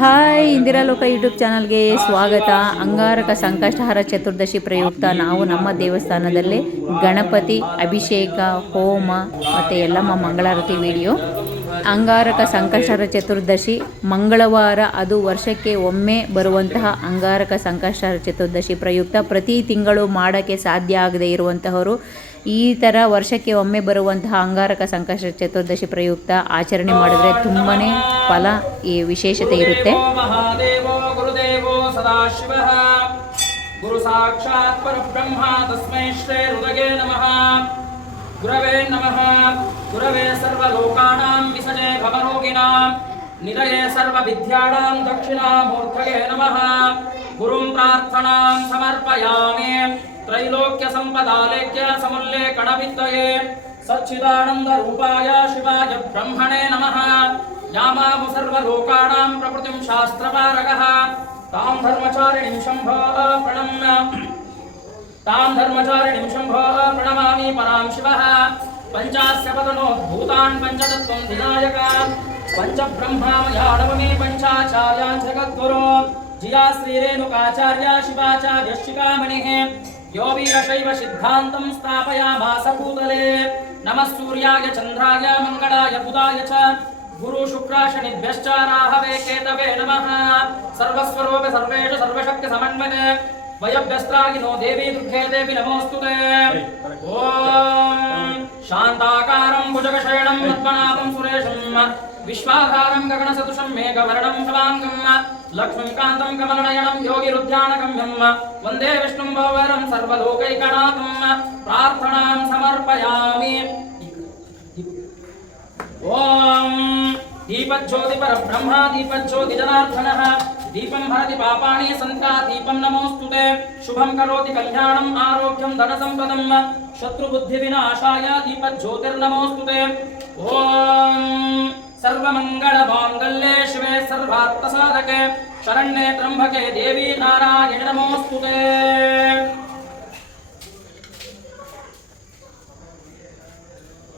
Hi, Indira ಲೋಕ YouTube ಚಾನಲ್ಗೆ ಸ್ವಾಗತ. ಅಂಗಾರಕ ಸಂಕಷ್ಟಹರ ಚತುರ್ದಶಿ ಪ್ರಯುಕ್ತ ನಾವು ನಮ್ಮ ದೇವಸ್ಥಾನದಲ್ಲಿ ಗಣಪತಿ, ಅಭಿಷೇಕ, ಹೋಮ ಮತ್ತು ಎಲ್ಲಮ್ಮ ಮಂಗಳಾರತಿ ವಿಡಿಯೋ. ಅಂಗಾರಕ ಸಂಕಷ್ಟಹರ ಚತುರ್ದಶಿ ಮಂಗಳವಾರ, ಅದು ವರ್ಷಕ್ಕೆ ಒಮ್ಮೆ ಬರುವಂತಹ ಅಂಗಾರಕ ಸಂಕಷ್ಟಹರ ಚತುರ್ದಶಿ ಪ್ರಯುಕ್ತ. ಪ್ರತಿ ತಿಂಗಳು ಮಾಡೋಕ್ಕೆ ಸಾಧ್ಯ ಆಗದೆ ಇರುವಂತಹವರು ಈ ಥರ ವರ್ಷಕ್ಕೆ ಒಮ್ಮೆ ಬರುವಂತಹ ಅಂಗಾರಕ ಸಂಕಷ್ಟ ಚತುರ್ದಶಿ ಪ್ರಯುಕ್ತ ಆಚರಣೆ ಮಾಡಿದ್ರೆ ತುಂಬಾ ಫಲ ಈ ವಿಶೇಷತೆ ಇರುತ್ತೆ. ಗುರು ಸಾಕ್ಷಾತ್ ಪರಬ್ರಹ್ಮ ತಸ್ಮೈ ಶ್ರೇ ನಮಃ. ನಮಃ. ನಮಃ. ಗುರುಂ ಪ್ರಾರ್ಥನಾಂ ಸಮರ್ಪಯಾಮಿ. प्रार्थनां समर्पयामि त्रैलोक्यसम्पदालेख्य समुल्लेखणविद्वये सच्चिदानन्दरूपाय शिवाय ब्रह्मणे नमः यामामु सर्वलोकानां प्रकृतिं शास्त्रपारगः तां धर्मचारिणीं शम्भो प्रणम्य तां धर्मचारिणीं शम्भो प्रणमामि परां शिवः पञ्चास्य पतनोद्भूतान् पञ्चतत्त्वं विनायकान् पञ्चब्रह्मामयाणवमे पञ्चाचार्यान् जगद्गुरो जिया श्रीरेणुकाचार्य शिवाचार्य शिखामणिः यो वीरशैव सिद्धान्तं स्थापयामास भूतले नमः सूर्याय चन्द्राय मङ्गलाय बुधाय च गुरु शुक्र शनिभ्यश्च राहवे केतवे नमः सर्वस्वरूप सर्वेषु सर्वशक्ति समन्वये वयभ्यस्त्रागिनो देवी दुर्गे देवी नमोऽस्तु ते ॐ शान्ताकारं भुजगशयनं पद्मनाभं सुरेशं विश्वाधारं गगनसदृशं मेघवर्णं లక్ష్మీకాంతం కమలనయనం యోగి రుద్యానకం బ్రహ్మ వందే విష్ణుం భవరం సర్వలోకైకనాథం ప్రార్థనాం సమర్పయామి ఓం దీపజ్యోతి పరబ్రహ్మ దీపజ్యోతి జనార్దనః దీపం భరతి పాపాణి సంతా దీపం నమోస్తుతే శుభం కరోతి కళ్యాణం ఆరోగ్యం ధన సంపదం శత్రుబుద్ధి వినాశాయ దీపజ్యోతిర్నమోస్తుతే ఓం सर्वमङ्गलमाङ्गल्ये शिवे सर्वार्थसाधके शरण्ये त्र्यम्बके देवी नारायण नमोऽस्तु ते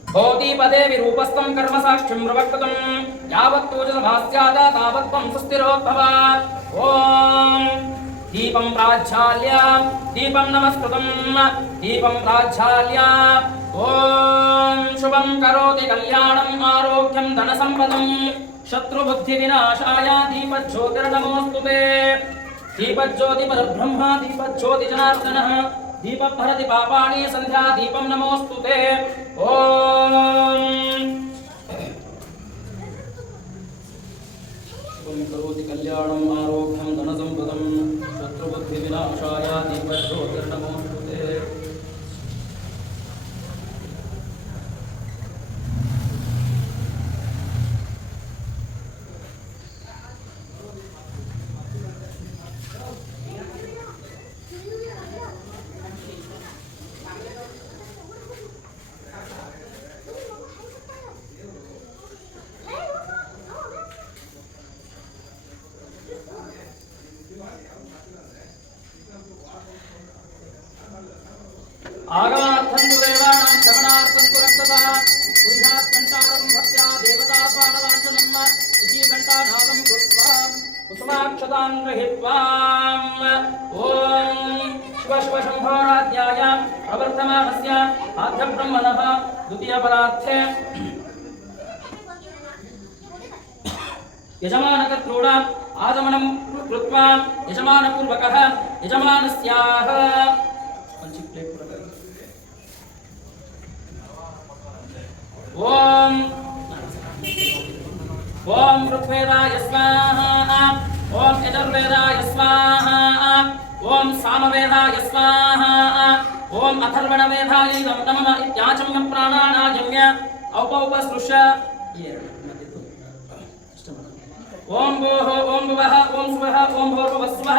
भवतीपदेवि रूपस्थं कर्मसाक्षिं प्रवर्ततं यावत्तोजसभास्याद तावत्त्वं सुस्थिरोद्भव ॐ दीपं प्राज्झाल्य दीपं नमस्कृतं दीपं प्राज्झाल्य ॐ शुभं करोति कल्याणम्, आरोग्यं धनसम्पदं शत्रुबुद्धिविनाशाय दीपज्योतिर्नमोऽस्तु ते। दीपज्योति जनार्दनः दीपभरति पापाणि सन्ध्या दीपं नमोऽस्तु ते। ॐ करोति कल्याणम्, आरोग्यं धनसम्पदं शत्रुबुद्धिविनाशाय दीपज्योतिर्नमोऽस्तु अमृतान् गृहीत्वाम् ॐ शिवशिवशम्भोराध्यायां प्रवर्तमानस्य आद्यब्रह्मणः द्वितीयपदार्थे। यजमानकत्रूढ आगमनं कृत्वा यजमानपूर्वकः यजमानस्याः। ॐ ॐ ऋग्वेदाय स्वाहा। ओम यजुर्वेदा यस्वाहा, ओम सामवेदा यस्वाहा, ओम अथर्वणवेदा अथर्वणवेदाय नमः इत्याचम्य प्राणानाजम्य औपौपसृष्य ओम भोः ॐ भुवः स्वः, ओम ॐ भोर्भुवस्वः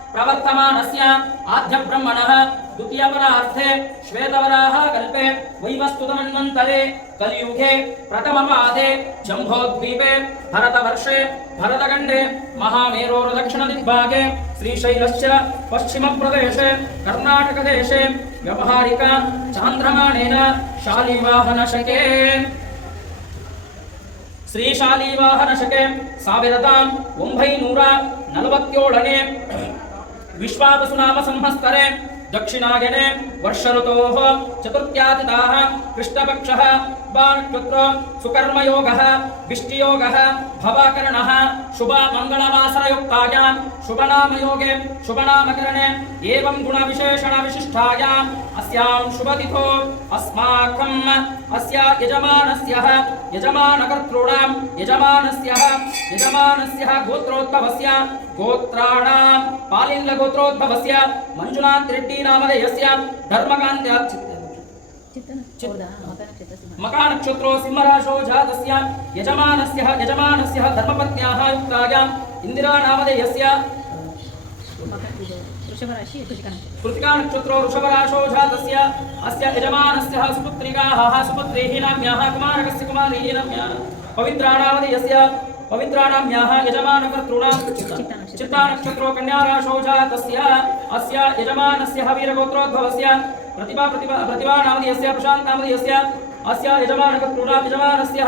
प्रवर्तमानस्य आद्यब्रह्मणः द्वितीयवरार्थे श्वेतवराह कल्पे वैवस्तुतमन्वन्तरे कलियुगे प्रथमपादे जम्भोद्वीपे भरतवर्षे भरतखण्डे महामेरोर्दक्षिणदिग्भागे श्रीशैलस्य पश्चिमप्रदेशे कर्णाटकदेशे व्यवहारिक चान्द्रमाणेन शालिवाहनशके ಶ್ರೀಶಾಲಿವಾಹನಶಕೆ ಸಾವಿರದ ಒಂಬೈನೂರ ನಲವತ್ತೇಳನೇ ವಿಶ್ವಾವಸು ನಾಮ ಸಂಹಸ್ತರೆ ದಕ್ಷಿಣಾಯನೆ వర్షరుతోః చతుర్థ్యాతిథాः కృష్ణపక్షः బాణక్షుత్రో సుకర్మయోగः విష్టియోగः భవాకరణः శుభ మంగళవాసరయుక్తాయాం శుభనామయోగే శుభనామకరణే ఏవం గుణ విశేషణ విశిష్టాయాం అస్యాం శుభతిథో అస్మాకం అస్య యజమానస్య యజమానకర్తృణాం యజమానస్య యజమానస్య గోత్రోద్భవస్య గోత్రాణాం పాలింగ గోత్రోద్భవస్య మంజునాథ్ రెడ్డి నామధేయస్య धर्मकान्ते आक्षिप्यते मका नक्षत्रो सिंहराशो जातस्य यजमानस्य यजमानस्य धर्मपत्न्याः युक्तायां इन्दिरा नामधेयस्य कृतिका नक्षत्रो वृषभराशो जातस्य अस्य यजमानस्य सुपुत्रिकाः सुपुत्रेः नाम्याः कुमारकस्य कुमारेः नाम्याः पवित्राणामधेयस्य पवित्राणाम्याः यजमानकर्तॄणां चित्ता नक्षत्रो कन्याराशो जातस्य अस्य यजमानस्य वीरगोत्रोद्भवस्य प्रतिभा प्रतिभा प्रतिभानामधेयस्य, प्रशान्तामधेयस्य, अस्य यजमानकर्तॄणां यजमानस्य,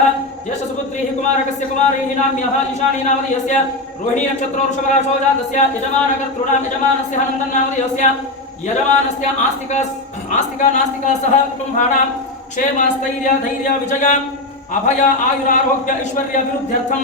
ज्येष्ठसुपुत्रीः कुमारकस्य कुमारीः नाम्यः ईशानी नामधेयस्य रोहिणी नक्षत्रो वृषभराशो जातस्य यजमानकर्तॄणां यजमानस्य हनन्दन्नामधेयस्य, यजमानस्य आस्तिक आस्तिक नास्तिक सह कुटुम्बाणां क्षेमस्थैर्य धैर्य विजय అభయ ఆయురారోగ్య ఐశ్వర్య అభివృద్ధ్యర్థం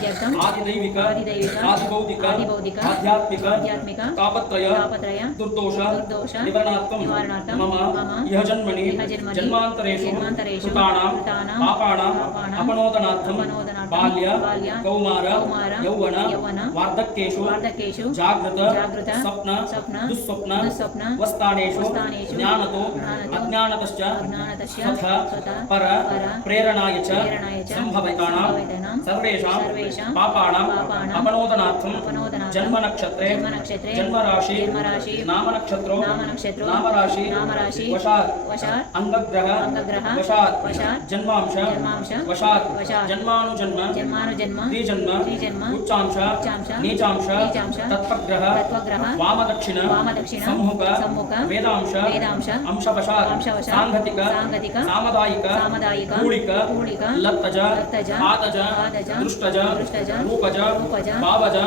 आद्यर्थम आदिदैविक आदिभौतिक आदिभौतिक आध्यात्मिक आध्यात्मिक तापत्रय तापत्रय दुर्दोष दुर्दोष निवारणार्थम निवारणार्थम मम मम यह जन्मनि यह जन्मनि जन्मांतरेषु जन्मांतरेषु कृताणां कृताणां पापाणां अपनोदनार्थम अपनोदनार्थम बाल्य बाल्य कौमार कौमार यौवन यौवन वार्धक्येषु वार्धक्येषु जागृत जागृत स्वप्न स्वप्न दुःस्वप्न दुःस्वप्न वस्तानेषु वस्तानेषु ज्ञानतो अज्ञानतश्च अज्ञानतश्च तथा पर प्रेरणाय च संभवितानां सर्वेषां பாபானாம் அபனோதனார்த்தம் जन्म नक्षत्र जन्म राशि नाम नक्षत्र नाम राशि वशात अंगग्रह वशात जन्मांश वशात जन्मानुजन्म जन्मानुजन्म द्विजन्म द्विजन्म उच्चांश नीचांश तत्वग्रह वामदक्षिण सम्मुख वेदांश वेदांश अंशवशात सांघतिक सामदायिक सामदायिक लत्तज आदज दृष्टज रूपज भावज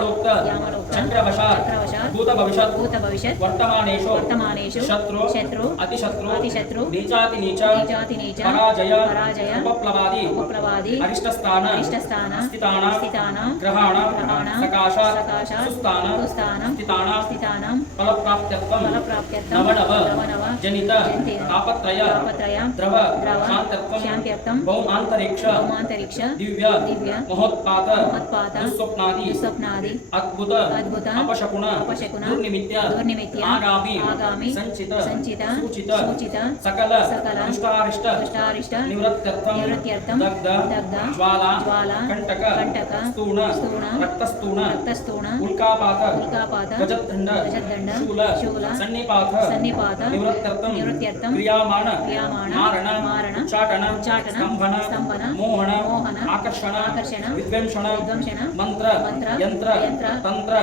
यामलोक्त चक्रवशात् चक्रवशात् भूतभविष्यत् भूतभविष्यत् वर्तमानेषु वर्तमानेषु शत्रु शत्रु अतिशत्रु अतिशत्रु नीचाति नीच नीचाति नीच पराजय पराजय उपप्लवादि उपप्लवादि अरिष्टस्थान अरिष्टस्थान स्थितानां स्थितानां ग्रहाणां ग्रहाणां सकाशात् सकाशात् सुस्थान सुस्थानं स्थितानां स्थितानां फलप्राप्त्यर्थं फलप्राप्त्यर्थं नवनव नवनव जनित जनित तापत्रय तापत्रय द्रव द्रव शान्त्यर्थं शान्त्यर्थं भौमान्तरिक्ष भौमान्तरिक्ष दिव्य दिव्य महोत्पात महोत्पात दुःस्वप्नादि दुःस्वप्नादि అద్భుత అద్భుత అపశకున అపశకున దుర్నిమిత్య దుర్నిమిత్య ఆగామి ఆగామి సంచిత సంచిత సూచిత సూచిత సకల సకల అష్టారిష్ట అష్టారిష్ట నివృత్త్యర్థం నివృత్త్యర్థం దగ్ధ దగ్ధ జ్వాల జ్వాల కంటక కంటక స్థూణ స్థూణ రక్తస్థూణ రక్తస్థూణ ఉల్కాపాత ఉల్కాపాత గజద్దండ గజద్దండ శూల శూల సన్నిపాత సన్నిపాత నివృత్త్యర్థం నివృత్త్యర్థం క్రియామాణ క్రియామాణ మారణ మారణ ఉచ్చాటన ఉచ్చాటన స్తంభన స్తంభన మోహన మోహన ఆకర్షణ ఆకర్షణ విద్వంసన విద్వంసన మంత్ర మంత్ర యంత్ర यत्र तंत्र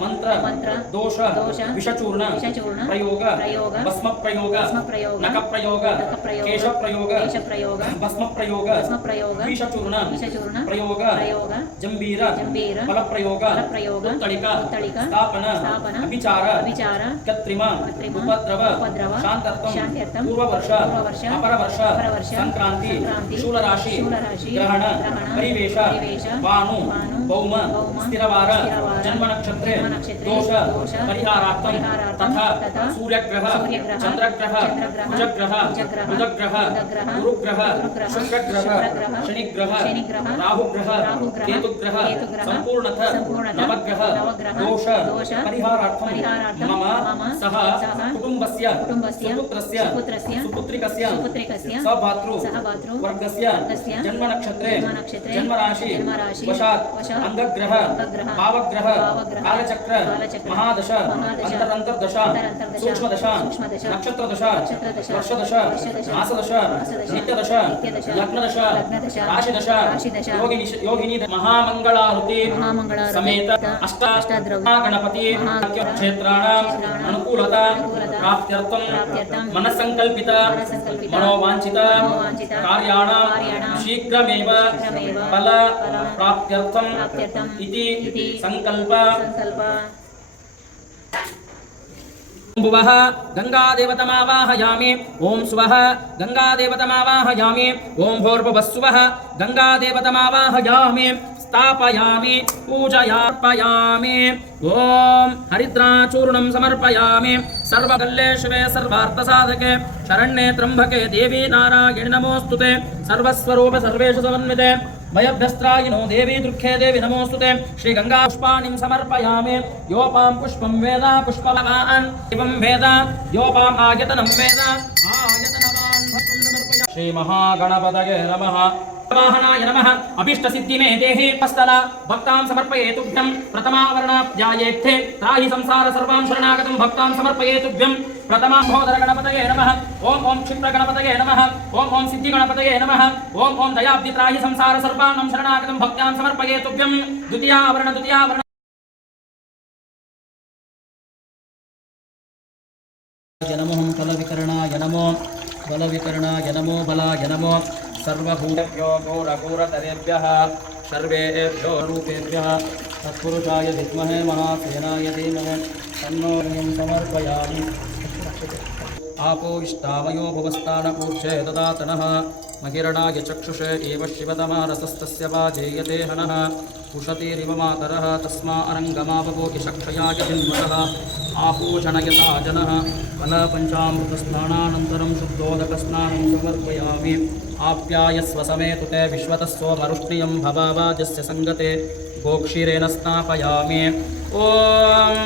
मंत्र मंत्र दोष दोष विषचूर्ण विषचूर्ण प्रयोग प्रयोग भस्म प्रयोग भस्म प्रयोग नख प्रयोग नख प्रयोग केश प्रयोग केश प्रयोग भस्म प्रयोग भस्म प्रयोग विषचूर्ण विषचूर्ण प्रयोग प्रयोग जंबीर जंबीर बल प्रयोग बल प्रयोग तड़िका तड़िका स्थापन स्थापन विचार विचार कृत्रिम कृत्रिम उपद्रव उपद्रव शांतत्वम शांतत्वम पूर्व वर्ष पूर्व वर्ष अपर वर्ष अपर वर्ष संक्रांति शूल राशि शूल राशि ग्रहण ग्रहण परिवेश वानु वानु गौम स्थिरवार जन्म नक्षत्रे दोष तथा सूर्यग्रह चंद्रग्रह कुजग्रह बुधग्रह गुरुग्रह शुक्रग्रह शनिग्रह राहुग्रह केतुग्रह नवग्रह दोष परिहारार्थम मम सह कुटुम्बस्य सुपुत्रस्य सुपुत्रिकस्य सभातृ वर्गस्य जन्म नक्षत्रे जन्म राशि वशात् ಅಂಧಗ್ರಹ ಭಾವಗ್ರಹ ಕಾಲಚಕ್ರ ಮಹಾದಶ ಅಂತರಂತರ್ದಶ ಸೂಕ್ಷ್ಮದಶ ನಕ್ಷತ್ರದಶ ವರ್ಷದಶ ಮಾಸದಶ ನಿತ್ಯದಶ ಲಗ್ನದಶ ರಾಶಿದಶ ಯೋಗಿನಿ ಯೋಗಿನಿ ಮಹಾಮಂಗಳಾಹುತಿ ಸಮೇತ ಅಷ್ಟ ಗಣಪತಿ ಕ್ಷೇತ್ರಾಣ ಅನುಕೂಲತಾ ప్రాప్త్యర్థం మనస్సంకల్పిత మనోవాంఛిత కార్యాణ శీఘ్రమేవ ఫల ప్రాప్త్యర్థం ఇది సంకల్ప గంగాదేవతమావాహయామి ఓం స్వ గంగాదేవతమావాహయామి ఓం భోర్భువస్వ గంగాదేవతమావాహయామి स्थापयामि, पूजयार्पयामि। ॐ हरिद्राचूर्णं समर्पयामि। सर्वार्थसाधके, शरण्ये त्र्यम्बके देवी नारायणि नमोऽस्तु ते। सर्वस्वरूप सर्वेषु समन्विते। वयभ्यस्त्रायिनो देवी दुःखे देवि नमोऽस्तु ते। श्रीगङ्गापुष्पाणिं समर्पयामि। योपां पुष्पं पुष्पलवान् वेद योपाम् आयतनं वेद। आयतनवान् श्रीमहागणपतये नमः। వాహనాయ నమ అభిష్ట సిద్ధి మే దేహే పస్తల భక్తాం సమర్పయేతుభ్యం ప్రథమావరణాప్యాయేత్తే తాహి సంసార సర్వాం శరణాగతం భక్తాం సమర్పయేతుభ్యం ప్రథమాంబోధర గణపతయే నమ ఓం ఓం క్షిప్ర గణపతయే నమ ఓం ఓం సిద్ధి గణపతయే నమ ఓం ఓం దయాబ్ది త్రాహి సంసార సర్వాణం శరణాగతం భక్తాం సమర్పయేతుభ్యం ద్వితీయావరణ ద్వితీయావరణ జనమోహం బల వికరణాయ నమో బల వికరణాయ నమో బలాయ నమో सर्वभूतेभ्यो घोरघोरतरेभ्यः सर्वेभ्यो रूपेभ्यः। तत्पुरुषाय विद्महे महासेनाय धीमहे तन्नोऽयं समर्पयामि। आपो इष्टामयो भुवस्तानपूक्षे ददातनः। महिरणाय चक्षुषे एव शिवतमा रसस्तस्य वा जेयते हनः। उशतीरिव मातरः तस्मा जिन्मतः आपूषणयता जनः। फलपञ्चामृतस्नानानन्तरं शुद्धोदकस्नानं समर्पयामि। आप्यायस्व समेतु ते विश्वतस्वमरुष्णियं भवावाजस्य सङ्गते गोक्षीरेण स्नापयामि ॐ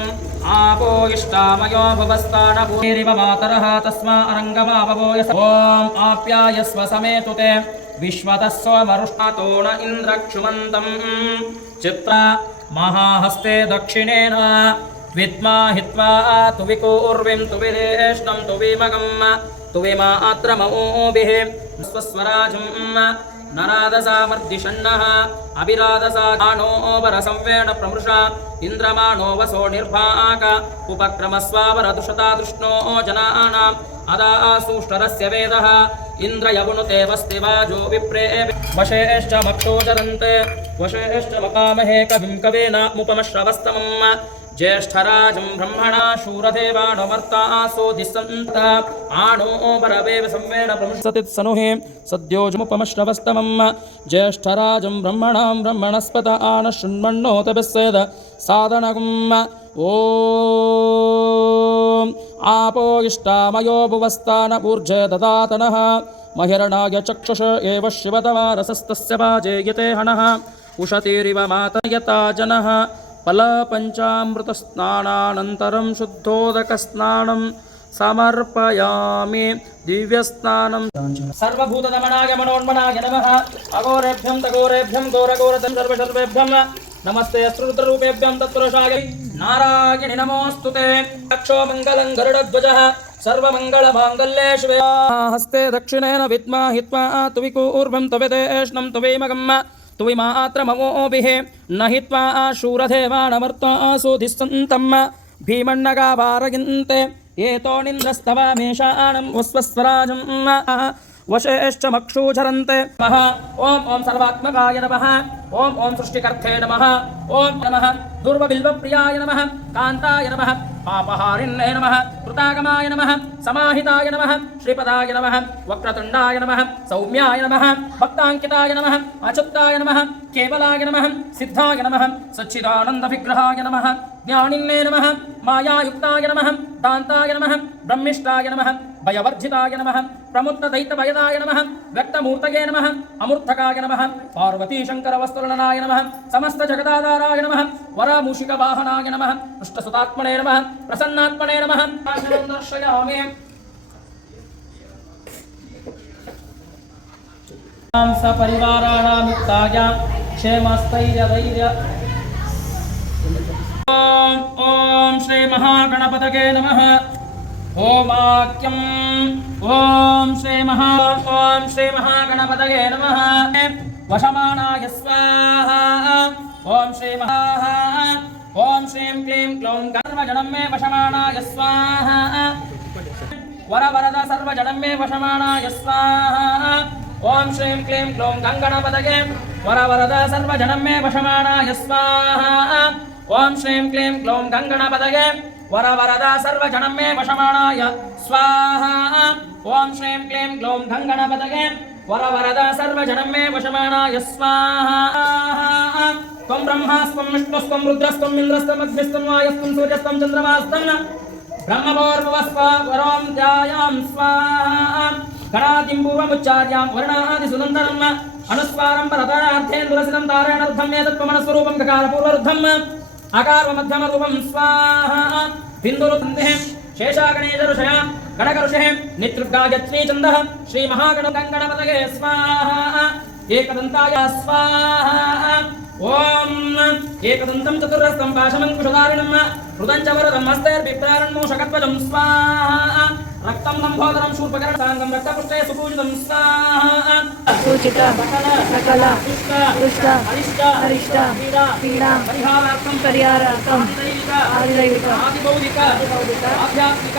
आपो इष्टामयो भुवस्तानभूरिव मातरः तस्मा अरङ्गमाववो यस ॐ आप्यायस्व समेतु ते विश्वतः स्वमरुष्णातो न इन्द्रक्षुमन्तम् चित्रा महाहस्ते दक्षिणेन विद्मा हित्वा तु विकूर्विं तु विरेष्णं तु विमगम् तु विमात्रमोभिः स्वस्वराजम् नरादसामर्दिषण्णः अभिरादसाणोपरसंवेण प्रमृषा इन्द्रमाणो वसो निर्भाक उपक्रमस्वावरदुषता दृष्णो जनानाम् अदासूष्टरस्य वेदः इन्द्रयवुनुते वस्तिवाजो विप्रे वशेश्च मक्षोचरन्ते वशेश्च मकामहे कविं कवीनामुपमश्रवस्तमम् ज्येष्ठराजं ब्रह्मणा शूरदेवाणमर्तासोऽधिसन्त आणो परवेव संवेण प्रमुषति सनुहे सद्योजमुपमश्रवस्तमम् ज्येष्ठराजं ब्रह्मणां ब्रह्मणस्पत आन शृण्वन्नोतभिस्सेद साधनगुम् ॐ आपो इष्टामयो भुवस्तानपूर्जे ददातनः महिरणाय चक्षुष एव शिवतवारसस्तस्य वाजेयते हनः। उशतीरिव मातयता जनः। फलपञ्चामृतस्नानानन्तरं शुद्धोदकस्नानं समर्पयामि। दिव्यस्नानं सर्वभूतदमनाय मनोन्मनाय नमः। अघोरेभ्यं तघोरेभ्यं घोरघोरतं ನಮಸ್ತೆ ಶ್ರುತರೂಪೇಭ್ಯಂ ತತ್ಪುರುಷಾಯ ನಾರಾಯಣಿ ನಮೋಸ್ತುತೆ. ಅಕ್ಷೋ ಮಂಗಲಂ ಗರುಡಧ್ವಜ ಸರ್ವಮಂಗಳ ಮಾಂಗಲ್ಯೇ ಶಿವೇ ಹಸ್ತೆ ದಕ್ಷಿಣೇನ ವಿತ್ಮಾ ಹಿತ್ವಾ ತುವಿ ಕೂರ್ಭಂ ತವೆದೆ ಏಷ್ಣಂ ತುವೈಮಗಮ್ಮ ತುವಿ ಮಾತ್ರ ಮಮೋಭಿಃ ನ ಹಿತ್ವಾ ಶೂರಧೇವಾಣಮರ್ತಾಸು ಭೀಮಣ್ಣಗಾ ಬಾರಗಿಂತೆ ಏತೋ ನಿಂದ್ರಸ್ತವ ಮೇಷಾಣಂ ವಸ್ವಸ್ವರಾಜಂ వశేశ్చ మక్షూచరంతే నమ ఓం ఓం సర్వాత్మకాయ నమ ఓం ఓం సృష్టికర్తే నమ ఓం నమ దుర్వబిల్వప్రియాయ నమ కాంతాయ నమ పాపహారిణే నమ కృతాగమాయ నమ సమాహితాయ నమ శ్రీపదాయ నమ వక్రతుండాయ నమ సౌమ్యాయ నమ భక్తాంకితాయ నమ అచ్యుతాయ నమ కేవలాయ నమ సిద్ధాయ నమ సచ్చిదానంద విగ్రహాయ నమ జ్ఞానిన్నే నమ మాయాయుక్తాయ నమ దాంతాయ నమ బ్రహ్మిష్టాయ నమ భయవర్జితాయ నమ ప్రముత్తదైత భయదాయ నమ వ్యక్తమూర్తయే నమ అమూర్ధకాయ నమ పార్వతీశంకర వస్తులనాయ నమ సమస్త జగదాధారాయ నమ వరామూషిక వాహనాయ నమ కృష్ణసుతాత్మనే నమ ప్రసన్నాత్మనే నమ. దర్శయామి సపరివారాణాముక్తాయ క్షేమస్థైర్యధైర్య. ఓం ఓం శ్రీ మహాగణపతకే నమః. ఓమాక్యం. ఓం శ్రీ మహా ఓం శ్రీ మహాగణపతయే నమ. వశమానాయ స్వాహ. ఓం శ్రీ మహా ఓం శ్రీం క్లీం క్లౌం కర్మజనం మే వశమానాయ స్వాహ. వర వరద సర్వజనం మే వశమానాయ స్వాహ. ఓం శ్రీం క్లీం క్లౌం గంగణపతయే వర వరద సర్వజనం మే వశమానాయ స్వాహ. ఓం శ్రీం క్లీం క్లౌం గంగణపతయే వర వరదా సర్వజనం మే వశమాణాయ స్వాహా. ఓం శ్రీం క్లీం గ్లౌం ఘం గణపతయే వర వరదా సర్వజనం మే వశమాణాయ స్వాహా. త్వం బ్రహ్మాస్త్వం విష్ణుస్త్వం రుద్రస్త్వం ఇంద్రస్త్వం అగ్నిస్త్వం వాయస్త్వం సూర్యస్త్వం చంద్రమాస్త్వం. బ్రహ్మవోర్వస్వరం ధ్యాయాం. స్వాహా. గణాదిం పూర్వముచ్చార్యాం వర్ణాది సునందరం అనుస్వారం పరదార్థేంద్రశిరం తారేణర్థం ఏతత్వమనస్వరూపం కకారపూర్వరుద్ధం అకార్వమధ్యమరూపం స్వాహ బిందురుతందే శేషాగణేశరుషయ గణకరుషే నిత్యుర్గాయత్రీచంద శ్రీమహాగణగణపతగే స్వాహ ఏకదంతాయ స్వాహ ఓం ఏకదంతం చతురస్తం పాశమం కుషదారిణం హృదంచ వరదం హస్తేర్భిప్రారణమూషకత్వజం స్వాహ रक्तं लम्भोदरं शूर्पकरणसाङ्गं रक्तपुष्टे सुपूजितं स्वाहा सूचित सकल दुष्ट अरिष्ट अरिष्ट पीडा पीडा परिहारार्थं परिहारार्थं आदिदैविक आदिभौतिक आध्यात्मिक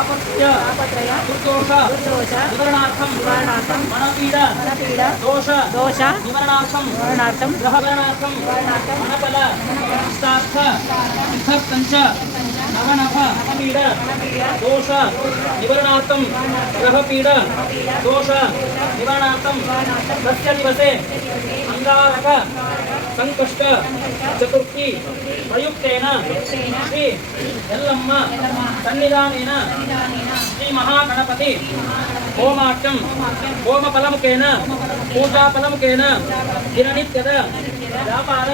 आपत्य तापत्रय दुर्दोष दोष निवारणार्थं निवारणार्थं मनपीड मनपीड दोष दोष निवारणार्थं निवारणार्थं ग्रहकरणार्थं मनबल इष्टार्थ பீட தோஷ நிவரணார்த்தம் கிரகபீட தோஷ நிவரணார்த்தம் சத்ய திவசே அங்காரக சங்கஷ்ட ಚತುರ್ಥಿ ಪ್ರಯುಕ್ತೇನ ಶ್ರೀ ಎಲ್ಲಮ್ಮ ಸನ್ನಿಧಾನೇನ ಶ್ರೀ ಮಹಾಗಣಪತಿ ಹೋಮಾಕ್ಷಂ ಹೋಮ ಫಲಮುಖೇನ ಪೂಜಾ ಫಲಮುಖೇನ ದಿನನಿತ್ಯದ వ్యాపార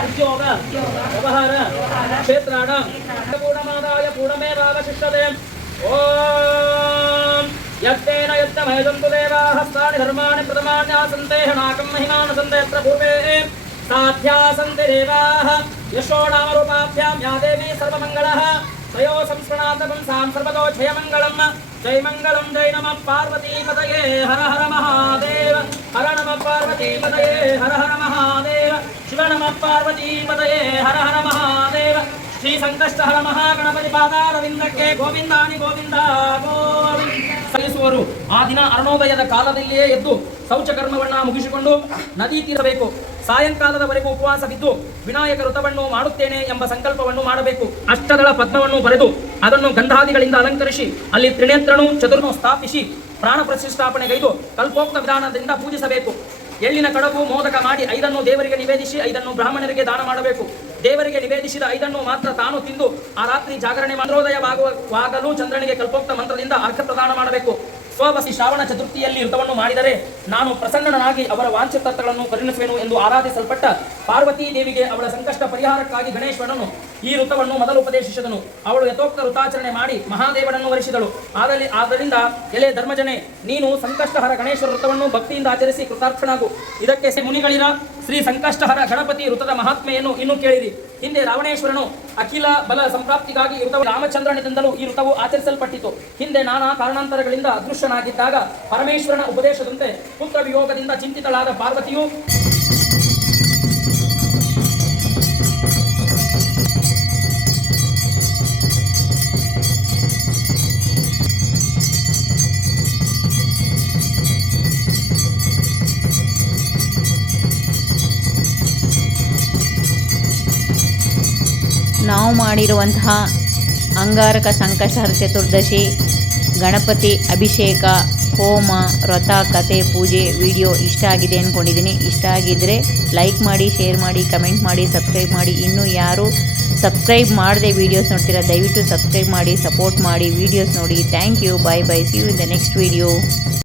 ఉద్యోగ వ్యవహార క్షేత్రాణ పూర్ణమాదాయ పూర్ణమేవావశిష్టతే ఓం యత్తేన యత్తమయదంతు దేవాహస్తాని ధర్మాణి ప్రథమాన్యాసంతే హనాకం మహిమానసంతే యత్ర పూర్వే సాధ్యా సంతి దేవాః యశో నామరూపాభ్యాం యా దేవీ సర్వమంగళః తయో సంస్మృణాతకం సాం సర్వతో జై మంగళం జై నమ పార్వతీపతయే హర హర మహాదేవ హర నమ పార్వతీపతయే హర హర మహాదేవ శివ నమ పార్వతీపతయే హర హర మహాదేవ. ಶ್ರೀ ಸಂಕಷ್ಟಹರ ಮಹಾಗಣಪತಿ ಪಾದಾರವಿಂದಕ್ಕೆ ಗೋವಿಂದಾನಿ ಗೋವಿಂದ ಸಲ್ಲಿಸುವರು. ಆ ದಿನ ಅರುಣೋದಯದ ಕಾಲದಲ್ಲಿಯೇ ಎದ್ದು ಶೌಚಕರ್ಮವನ್ನು ಮುಗಿಸಿಕೊಂಡು ನದಿ ತೀರಬೇಕು. ಸಾಯಂಕಾಲದವರೆಗೂ ಉಪವಾಸ ಬಿದ್ದು ವಿನಾಯಕ ವೃತವನ್ನು ಮಾಡುತ್ತೇನೆ ಎಂಬ ಸಂಕಲ್ಪವನ್ನು ಮಾಡಬೇಕು. ಅಷ್ಟದಳ ಪದ್ಮವನ್ನು ಬರೆದು ಅದನ್ನು ಗಂಧಾದಿಗಳಿಂದ ಅಲಂಕರಿಸಿ ಅಲ್ಲಿ ತ್ರಿನೇತ್ರನು ಚತುರ್ನು ಸ್ಥಾಪಿಸಿ ಪ್ರಾಣ ಪ್ರತಿಷ್ಠಾಪನೆಗೈದು ಕಲ್ಪೋಕ್ತ ವಿಧಾನದಿಂದ ಪೂಜಿಸಬೇಕು. ಎಳ್ಳಿನ ಕಡಬು ಮೋದಕ ಮಾಡಿ ಐದನ್ನು ದೇವರಿಗೆ ನಿವೇದಿಸಿ ಐದನ್ನು ಬ್ರಾಹ್ಮಣರಿಗೆ ದಾನ ಮಾಡಬೇಕು. ದೇವರಿಗೆ ನಿವೇದಿಸಿದ ಐದನ್ನು ಮಾತ್ರ ತಾನು ತಿಂದು ಆ ರಾತ್ರಿ ಜಾಗರಣೆ ಮಂತ್ರೋದಯವಾಗುವಾಗಲೂ ಚಂದ್ರನಿಗೆ ಕಲ್ಪೋಕ್ತ ಮಂತ್ರದಿಂದ ಅರ್ಘ ಪ್ರದಾನ ಮಾಡಬೇಕು. ಸ್ವವಸಿ ಶ್ರಾವಣ ಚತುರ್ಥಿಯಲ್ಲಿ ಯುದ್ಧವನ್ನು ಮಾಡಿದರೆ ನಾನು ಪ್ರಸನ್ನನಾಗಿ ಅವರ ವಾಂಛಿತತ್ವಗಳನ್ನು ಪರಿಣಿಸುವೆನು ಎಂದು ಆರಾಧಿಸಲ್ಪಟ್ಟ ಪಾರ್ವತೀ ದೇವಿಗೆ ಅವಳ ಸಂಕಷ್ಟ ಪರಿಹಾರಕ್ಕಾಗಿ ಗಣೇಶ್ವರನು ಈ ಋತವನ್ನು ಮೊದಲು ಉಪದೇಶಿಸಿದನು. ಅವಳು ಯಥೋಕ್ತ ಋತಾಚರಣೆ ಮಾಡಿ ಮಹಾದೇವನನ್ನು ವರಿಸಿದಳು. ಆದಲ್ಲಿ ಆದ್ದರಿಂದ ಎಲೆ ಧರ್ಮಜನೆ, ನೀನು ಸಂಕಷ್ಟಹರ ಗಣೇಶ ವೃತವನ್ನು ಭಕ್ತಿಯಿಂದ ಆಚರಿಸಿ ಕೃತಾರ್ಥನಾಗು. ಇದಕ್ಕೆ ಶ್ರೀ ಮುನಿಗಳಿರ ಶ್ರೀ ಸಂಕಷ್ಟಹರ ಗಣಪತಿ ವೃತದ ಮಹಾತ್ಮೆಯನ್ನು ಇನ್ನೂ ಕೇಳಿರಿ. ಹಿಂದೆ ರಾವಣೇಶ್ವರನು ಅಖಿಲ ಬಲ ಸಂಪ್ರಾಪ್ತಿಗಾಗಿ ಈ ರಾಮಚಂದ್ರನಿಂದಲೂ ಈ ಋತವು ಆಚರಿಸಲ್ಪಟ್ಟಿತು. ಹಿಂದೆ ನಾನಾ ಕಾರಣಾಂತರಗಳಿಂದ ಅದೃಶ್ಯನಾಗಿದ್ದಾಗ ಪರಮೇಶ್ವರನ ಉಪದೇಶದಂತೆ ಪುತ್ರ ವಿಯೋಗದಿಂದ ಚಿಂತಿತಳಾದ ಪಾರ್ವತಿಯು ಮಾಡಿರುವಂತಹ ಅಂಗಾರಕ ಸಂಕಷ್ಟ ಚತುರ್ದಶಿ ಗಣಪತಿ ಅಭಿಷೇಕ, ಹೋಮ ವ್ರತ ಕತೆ, ಪೂಜೆ ವಿಡಿಯೋ ಇಷ್ಟ ಆಗಿದೆ ಅಂದ್ಕೊಂಡಿದ್ದೀನಿ ಇಷ್ಟ ಆಗಿದ್ದರೆ ಲೈಕ್ ಮಾಡಿ, ಶೇರ್ ಮಾಡಿ, ಕಮೆಂಟ್ ಮಾಡಿ, ಸಬ್ಸ್ಕ್ರೈಬ್ ಮಾಡಿ. ಇನ್ನೂ ಯಾರು ಸಬ್ಸ್ಕ್ರೈಬ್ ಮಾಡದೆ ವೀಡಿಯೋಸ್ ನೋಡ್ತೀರಾ, ದಯವಿಟ್ಟು ಸಬ್ಸ್ಕ್ರೈಬ್ ಮಾಡಿ, ಸಪೋರ್ಟ್ ಮಾಡಿ, ವೀಡಿಯೋಸ್ ನೋಡಿ. Thank you bye bye see you in the next video